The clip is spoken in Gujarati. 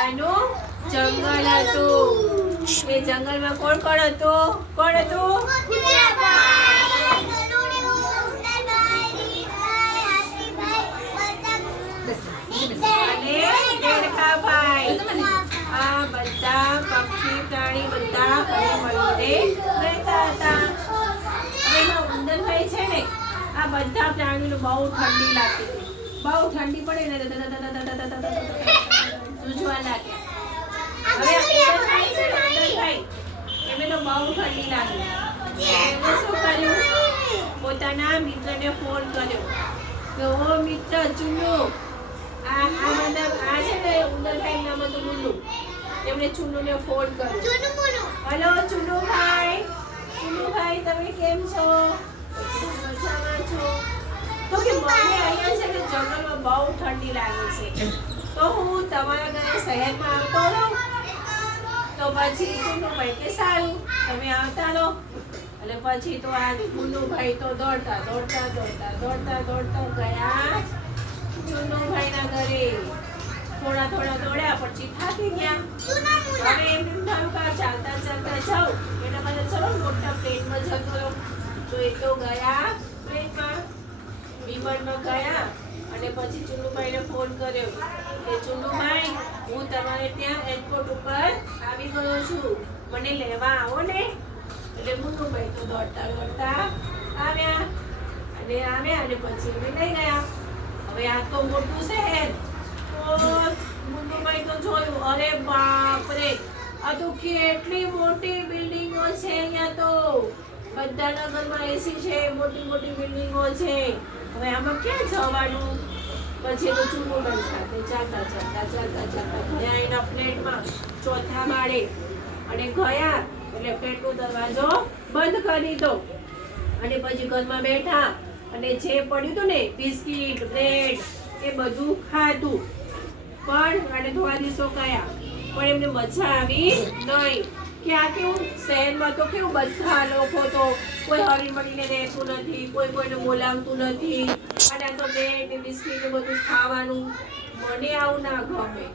નાનું જંગલ હતું. એ જંગલમાં કોણ કોણ હતું? કોણ હતું? અને દેડકાભાઈ. આ બધા પક્ષી પ્રાણી બધા મળીને રહેતા હતા. હવે ઉંદરભાઈ છે ને, આ બધા પ્રાણીઓને બહુ ઠંડી લાગતી હતી. બહુ ઠંડી પડે ને જૂજવા લાગે. હવે ઉંદરભાઈ છે ને, ઉંદરભાઈ એમને તો બહુ ઠંડી લાગી. એમણે શું કર્યું? પોતાના મિત્રને ફોન કર્યો કે ઓ મિત્ર ચુન્નુ, આ છે ને ઉંદરભાઈ નામ હતું મુન્નુ. એમણે ચુન્નુને ફોન કર્યો. હેલો ચુન્નુભાઈ, ચુન્નુભાઈ તમે કેમ છો? મજામાં છો? તો કે મને અહીંયા છે ને જંગલમાં બહુ ઠંડી લાગે છે, તો હું તમારા ઘરે શહેરમાં આવતો રહું. તો પછી ચુન્નુભાઈ કે સારું, તમે આવતા રહો. એટલે પછી તો આ મુન્નુભાઈ તો દોડતા ગયા ચુન્નુભાઈના ઘરે. થોડા દોડ્યા પછી થાકી ગયા. હવે એમને થયું કે ચાલતા જાઉં એના માટે ચલો મોટા પ્લેનમાં જતો રહો. તો એ તો ગયા પ્લેનમાં, વિમાનમાં ગયા. અને પછી ચુન્નુભાઈને ફોન કર્યો કે ચુન્નુભાઈ, હું તમારે ત્યાં એરપોર્ટ ઉપર આવી ગયો છું, મને લેવા આવો ને. એટલે મુન્નુભાઈ તો દોડતા આવ્યા અને પછી અમે લઈ ગયા. હવે આ તો મોટું શહેર. તો મુન્નુભાઈ તો જોયું, અરે બાપ રે, આ તો કેટલી મોટી બિલ્ડિંગો છે. અહીંયા તો બધાના ઘરમાં એસી છે, મોટી બિલ્ડિંગો છે. હવે આમાં ક્યાં જવાનું? પછી તો ચુન્નુભાઈ સાથે ચાલતા ગયા એના ફ્લેટમાં ચોથા માળે. અને ગયા એટલે ફ્લેટનો દરવાજો બંધ કરી દીધો. અને પછી ઘરમાં બેઠા અને જે પડ્યું હતું ને બિસ્કિટ, બ્રેડ, એ બધું ખાધું. પણ અને થોડા દિવસો ગયા પણ એમને મજા આવી નહીં. કે આ કેવું શહેરમાં તો કેવું બધા લોકો તો કોઈ હળી મળીને રહેતું નથી, કોઈ કોઈને બોલાવતું નથી. અને આ તો બ્રેડ ને બિસ્કિટ ને બધું ખાવાનું, મને આવું ના ગમે.